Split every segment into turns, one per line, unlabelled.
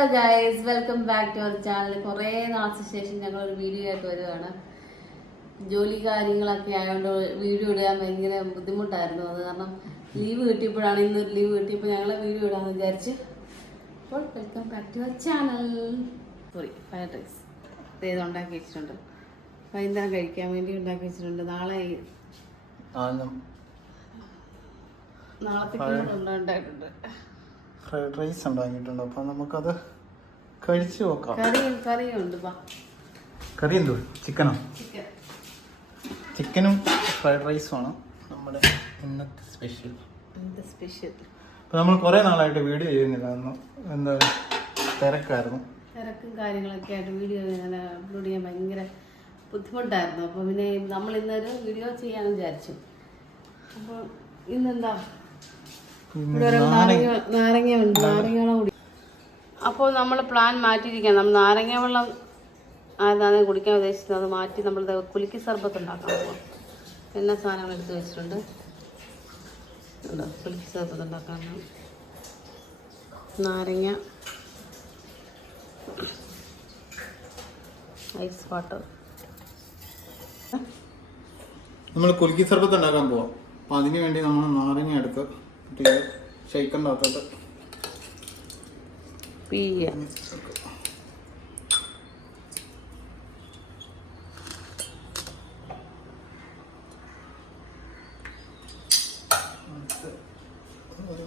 Hello guys welcome back to our channel കുറേ നാളത്തെ ശേഷം ഞങ്ങൾ ഒരു വീഡിയോ ആയിട്ട് വരുവാണ്. ജോലി കാര്യങ്ങളൊക്കെ ആയതുകൊണ്ട് വീഡിയോ ഇടാൻ ഭയങ്കര ബുദ്ധിമുട്ടായിരുന്നു. അത് കാരണം ലീവ് കിട്ടിയപ്പോഴാണ് ഇന്ന് ലീവ് കിട്ടിയപ്പോൾ ഞങ്ങൾ വീഡിയോ ഇടാമെന്ന് വിചാരിച്ച്. അപ്പോൾ welcome back to our channel sorry fried rice ഇത് ഉണ്ടാക്കി വെച്ചിട്ടുണ്ട്. വൈകുന്നേരം കഴിക്കാൻ വേണ്ടി ഉണ്ടാക്കി വെച്ചിട്ടുണ്ട്? നാളെ നാളത്തേക്ക് ഉണ്ടായിട്ടുണ്ട്
ഫ്രൈഡ് റൈസ് ഉണ്ടാക്കിയിട്ടുണ്ട് അപ്പോൾ നമുക്കത് കഴിച്ചു നോക്കാം. കറി എന്തോ ചിക്കനോ? ചിക്കനും ഫ്രൈഡ് റൈസും ആണ് നമ്മുടെ ഇന്നത്തെ സ്പെഷ്യൽ
അപ്പൊ സ്പെഷ്യൽ
അപ്പോൾ നമ്മൾ കുറേ നാളായിട്ട് വീഡിയോ ചെയ്യുന്നില്ല. അന്ന് എന്താ തിരക്കായിരുന്നു.
തിരക്കും കാര്യങ്ങളൊക്കെ ആയിട്ട് വീഡിയോ അപ്ലോഡ് ചെയ്യാൻ ഭയങ്കര ബുദ്ധിമുട്ടായിരുന്നു. അപ്പോൾ പിന്നെ നമ്മൾ ഇന്നൊരു വീഡിയോ ചെയ്യാൻ വിചാരിച്ചു. അപ്പോൾ ഇന്നെന്താ? നാരങ്ങ നാരങ്ങ അപ്പോൾ നമ്മൾ പ്ലാൻ മാറ്റിയിരിക്കാം നമ്മൾ നാരങ്ങ വെള്ളം ആയതാണ് കുടിക്കാൻ ഉദ്ദേശിച്ചത്? അത് മാറ്റി നമ്മൾ കുലുക്കി സർബത്ത് ഉണ്ടാക്കാൻ പോകാം എല്ലാ സാധനങ്ങളും എടുത്ത് വെച്ചിട്ടുണ്ട്. കുലുക്കി സർബത്ത് ഉണ്ടാക്കാൻ നാരങ്ങ ഐസ് വാട്ടർ.
നമ്മൾ കുലുക്കി സർബത്ത് ഉണ്ടാക്കാൻ പോവാം. അപ്പം അതിന് വേണ്ടി നമ്മൾ നാരങ്ങ എടുത്ത് അകത്തോട്ട്
പിയ്യ.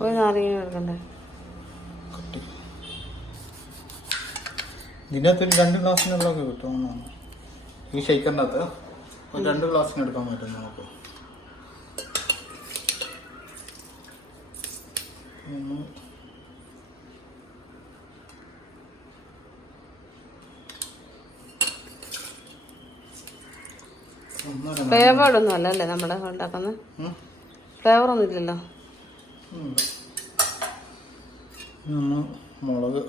ഒരു നാരങ്ങ എടുക്കണ്ടേ?
കട്ടി ഇതിനകത്ത് ഒരു രണ്ട് ഗ്ലാസ്സിനുള്ളതൊക്കെ കിട്ടുമെന്നാണ്. ഈ ഷെയ്ക്കറിനകത്ത് ഒരു രണ്ട് ഗ്ലാസ്സിന് എടുക്കാൻ പറ്റും നമുക്ക്. ഒന്ന് ഒന്നര
ഫ്ലേവേർഡ് ഒന്നും അല്ല അല്ലേ നമ്മുടെ ഉണ്ടാക്കുന്ന? ഫ്ലേവറൊന്നും ഇല്ലല്ലോ.
മുളക്.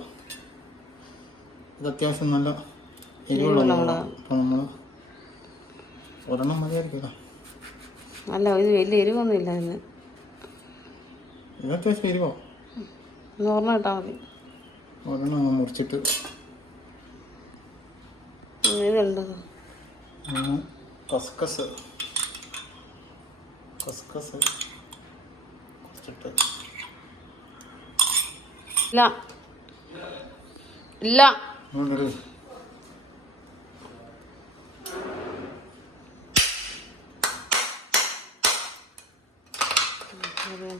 ഇത് അത്യാവശ്യം നല്ല എരിവുള്ള
നല്ല
മുളക്.
മുളക്.
അപ്പം നമ്മൾ ഒരെണ്ണം മതിയായിരിക്കില്ല
അല്ല ഇത് വലിയ എരിവൊന്നും ഇല്ല ഇതിന്
അത്യാവശ്യം എരിവോ
നൂറിന് ഇട്ടാൽ മതി.
ഒരെണ്ണം മുറിച്ചിട്ട്. ഒന്ന് കസ്കസ്. കസ്കസ്. കുറച്ചിട്ട്
ഇല്ല. ഇല്ല.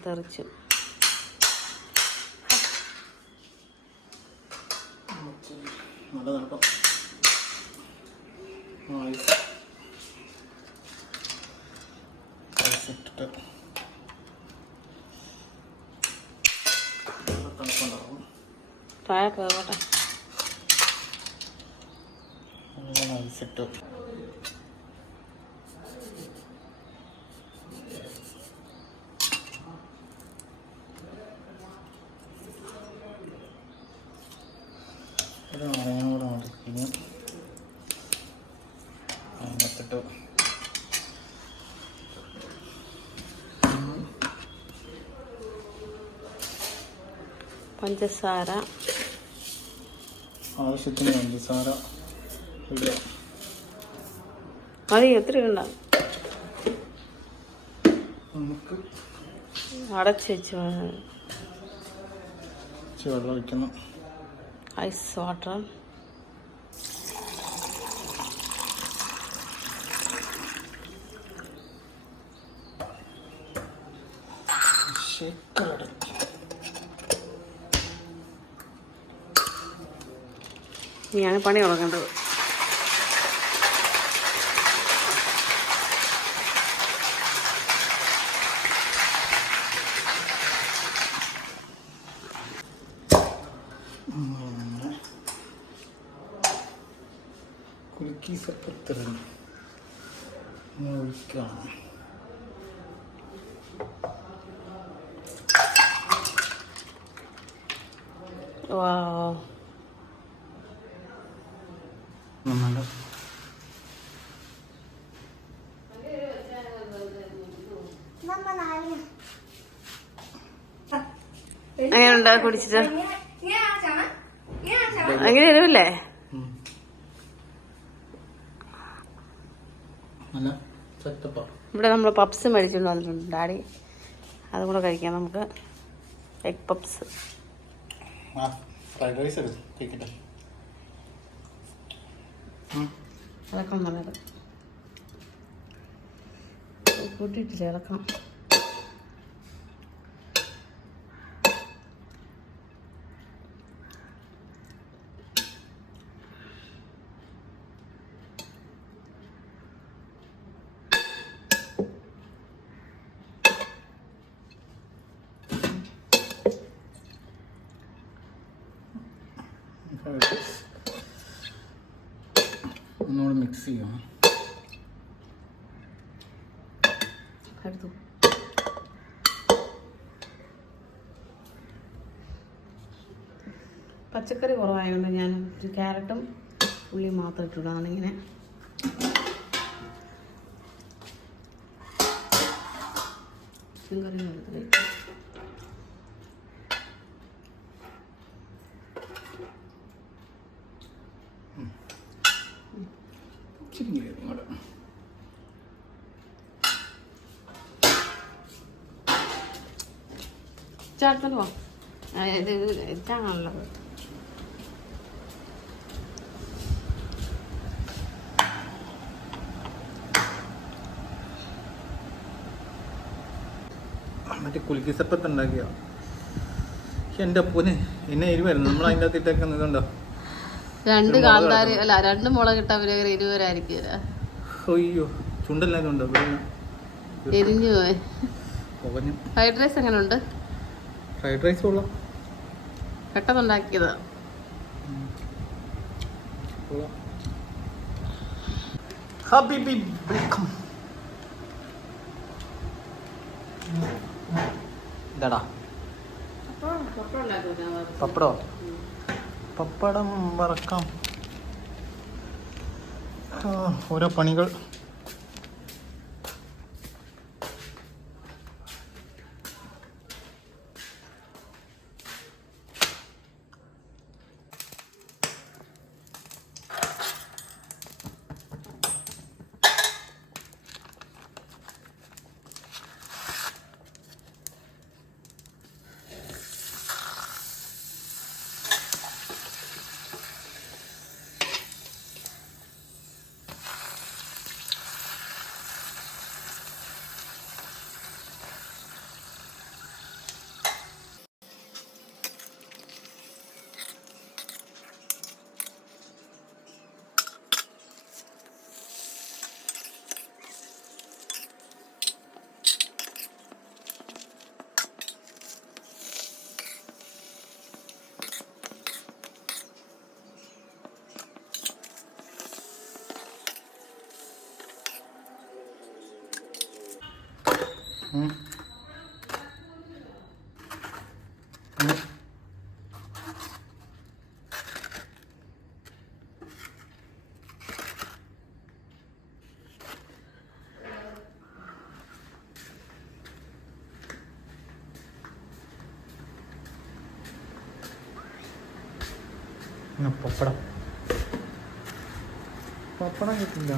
തെറിച്ചു.
നല്ല നടക്കും ഇട്ടിട്ട് തണുപ്പുണ്ടാകും
താഴെ കയറട്ടെ
അങ്ങനെ ഐസ് ഇട്ട് ഒരു നാരങ്ങ കൂടെ മുറിക്കുന്നു അതിനകത്തിട്ട്
പഞ്ചസാര.
ആവശ്യത്തിന് പഞ്ചസാര
മതി എത്ര
നമുക്ക്
അടച്ചു വെച്ച്
വെള്ളം ഒഴിക്കണം.
Ice water.
ഷേക്കർ
ഇനിയാണ് പണി തുടങ്ങേണ്ടത്.
ഒഴിക്കാം
വാ
ഉണ്ടാ
എങ്ങനെയുണ്ട് കുടിച്ചിട്ട്? അങ്ങനെ എരിവല്ലേ? ഇവിടെ നമ്മൾ പപ്സ് മേടിച്ചുകൊണ്ട് വന്നിട്ടുണ്ട് ഡാഡി. അതും കൂടെ കഴിക്കാം നമുക്ക്. എഗ് പപ്സ്
ഫ്രൈഡ് റൈസ് എടുക്കും കഴിക്കട്ടെ.
ഇളക്കണം നല്ലത് കൂട്ടിയിട്ടില്ല ഇളക്കണം
ഫ്രൈഡ് റൈസ് ഒന്നുകൂടെ മിക്സ് ചെയ്യണം
എടുത്തു പച്ചക്കറി കുറവായതുകൊണ്ട് ഞാൻ ഒരു ക്യാരറ്റും ഉള്ളിയും മാത്രം ഇട്ടിടാണ് ഇങ്ങനെ. ചിക്കൻ കറി ചേട്ടന് പോ ഇത് ഇതാണല്ലോ.
മറ്റേ കുലുക്കിസപ്പത്ത് ഉണ്ടാക്കിയ. എന്റെ അപ്പൂന് എന്നെ ഇരുവരും നമ്മൾ അതിന്റെ അകത്ത് ഇട്ടേക്കുന്നത് ഇതുണ്ടോ?
രണ്ട് കാന്താരി. അല്ല രണ്ട് മുളക് ഇട്ടാൽ പിന്നെ ഇരുവരായിരിക്കും
അയ്യോ ചുണ്ടല്ലാതെ ഉണ്ടോ
എരിഞ്ഞു പോയി. ഫ്രൈഡ് റൈസ് എങ്ങനെ ഉണ്ട്
ഫ്രൈഡ് റൈസ് കൊള്ളാം ഹബീബി വെൽക്കം ഇതാടാ. പപ്പടോ? പപ്പടം വറക്കാം. ആ, ഓരോ പണികൾ. പപ്പടം. പപ്പടം കിട്ടില്ല